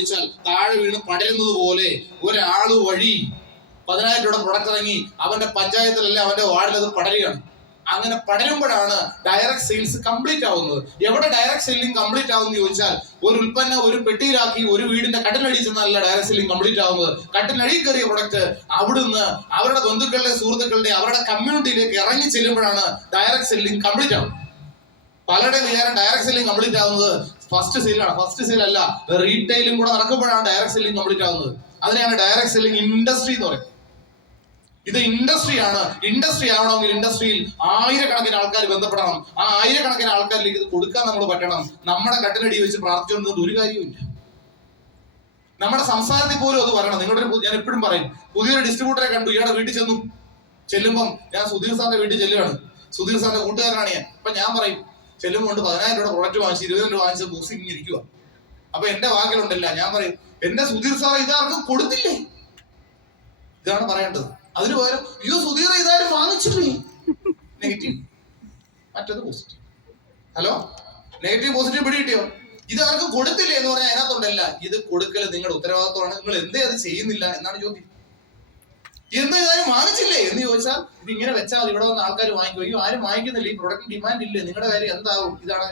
ഒഴിച്ചാൽ താഴെ വീണ് പടരുന്നത് പോലെ ഒരാള് വഴി 10,000 രൂപ പ്രൊഡക്റ്റ് ഇറങ്ങി അവന്റെ പഞ്ചായത്തിലല്ല അവന്റെ വാർഡിൽ അത് പടരുകയാണ്. അങ്ങനെ പടരുമ്പോഴാണ് ഡയറക്ട് സെയിൽസ് കംപ്ലീറ്റ് ആവുന്നത്. എവിടെ ഡയറക്ട് സെല്ലിംഗ് കംപ്ലീറ്റ് ആവുമെന്ന് ചോദിച്ചാൽ, ഒരു ഉൽപ്പന്നം ഒരു പെട്ടിയിലാക്കി ഒരു വീടിന്റെ കട്ടിലടി ചെന്നല്ല ഡയറക്ട് സെല്ലിംഗ് കംപ്ലീറ്റ് ആവുന്നത്. കട്ടിലടി കയറിയ പ്രൊഡക്റ്റ് അവിടുന്ന് അവരുടെ ബന്ധുക്കളുടെ സുഹൃത്തുക്കളുടെ അവരുടെ കമ്മ്യൂണിറ്റിയിലേക്ക് ഇറങ്ങി ചെല്ലുമ്പോഴാണ് ഡയറക്ട് സെല്ലിംഗ് കംപ്ലീറ്റ് ആവുന്നത്. പലരുടെയും വിചാരം ഡയറക്ട് സെല്ലിംഗ് കംപ്ലീറ്റ് ആവുന്നത് ഫസ്റ്റ് സെയിലാണ്. ഫസ്റ്റ് സെയിൽ അല്ല, റീറ്റെയിലും കൂടെ നടക്കുമ്പോഴാണ് ഡയറക്ട് സെല്ലിംഗ് കംപ്ലീറ്റ് ആവുന്നത്. അതിനെയാണ് ഡയറക്ട് സെല്ലിംഗ് ഇൻഡസ്ട്രി എന്ന് പറയുന്നത്. ഇത് ഇൻഡസ്ട്രിയാണ്. ഇൻഡസ്ട്രി ആവണമെങ്കിൽ ഇൻഡസ്ട്രിയിൽ ആയിരക്കണക്കിന് ആൾക്കാർ ബന്ധപ്പെടണം. ആ ആയിരക്കണക്കിന് ആൾക്കാരിലേക്ക് ഇത് കൊടുക്കാൻ നമ്മൾ പറ്റണം. നമ്മുടെ കട്ടിലടി വെച്ച് പ്രാർത്ഥിച്ചുകൊണ്ടത് ഒരു കാര്യവുമില്ല. നമ്മുടെ സംസാരത്തിൽ പോലും അത് പറയണം. നിങ്ങളുടെ ഞാൻ എപ്പോഴും പറയും, പുതിയൊരു ഡിസ്ട്രിബ്യൂട്ടറെ കണ്ടു, ഇയാളുടെ വീട്ടിൽ ചെല്ലുമ്പം ഞാൻ സുധീർ സാറിന്റെ വീട്ടിൽ ചെല്ലുകയാണ്. സുധീർ സാറിന്റെ കൂട്ടുകാരനാണ് ഞാൻ. അപ്പൊ ഞാൻ പറയും, ചെല്ലുമ്പോൾ 10,000 രൂപ പ്രൊഡക്റ്റ് വാങ്ങിച്ച് 20 രൂപ വാങ്ങിച്ച് ബോക്സിങ് ഇരിക്കുക. അപ്പൊ എന്റെ വാക്കിലുണ്ടല്ല, ഞാൻ പറയും, എന്റെ സുധീർ സാർ ഇതാർക്കും കൊടുത്തില്ലേ? ഇതാണ് പറയേണ്ടത്. അതിന് പകരം അയ്യോ സുധീർ ഇതാരും വാങ്ങിച്ചില്ലേ. നെഗറ്റീവ്, മറ്റത് പോസിറ്റീവ്. ഹലോ, നെഗറ്റീവ് പോസിറ്റീവ് പിടി കിട്ടിയോ? ഇതാർക്കും കൊടുത്തില്ലേ എന്ന് പറഞ്ഞാൽ അതിനകത്തുണ്ടല്ല, ഇത് കൊടുക്കല് നിങ്ങളുടെ ഉത്തരവാദിത്വമാണ്, നിങ്ങൾ എന്തേ അത് ചെയ്യുന്നില്ല എന്നാണ് ചോദ്യം. എന്താ ഇതാരും വാങ്ങിച്ചില്ലേ എന്ന് ചോദിച്ചാൽ, ഇത് ഇങ്ങനെ വെച്ചാൽ ഇവിടെ വന്ന ആൾക്കാർ വാങ്ങിക്കും. അയ്യോ ആരും വാങ്ങിക്കുന്നില്ല, ഈ പ്രൊഡക്റ്റ് ഡിമാൻഡ് ഇല്ലേ, നിങ്ങളുടെ കാര്യം എന്താവും? ഇതാണ്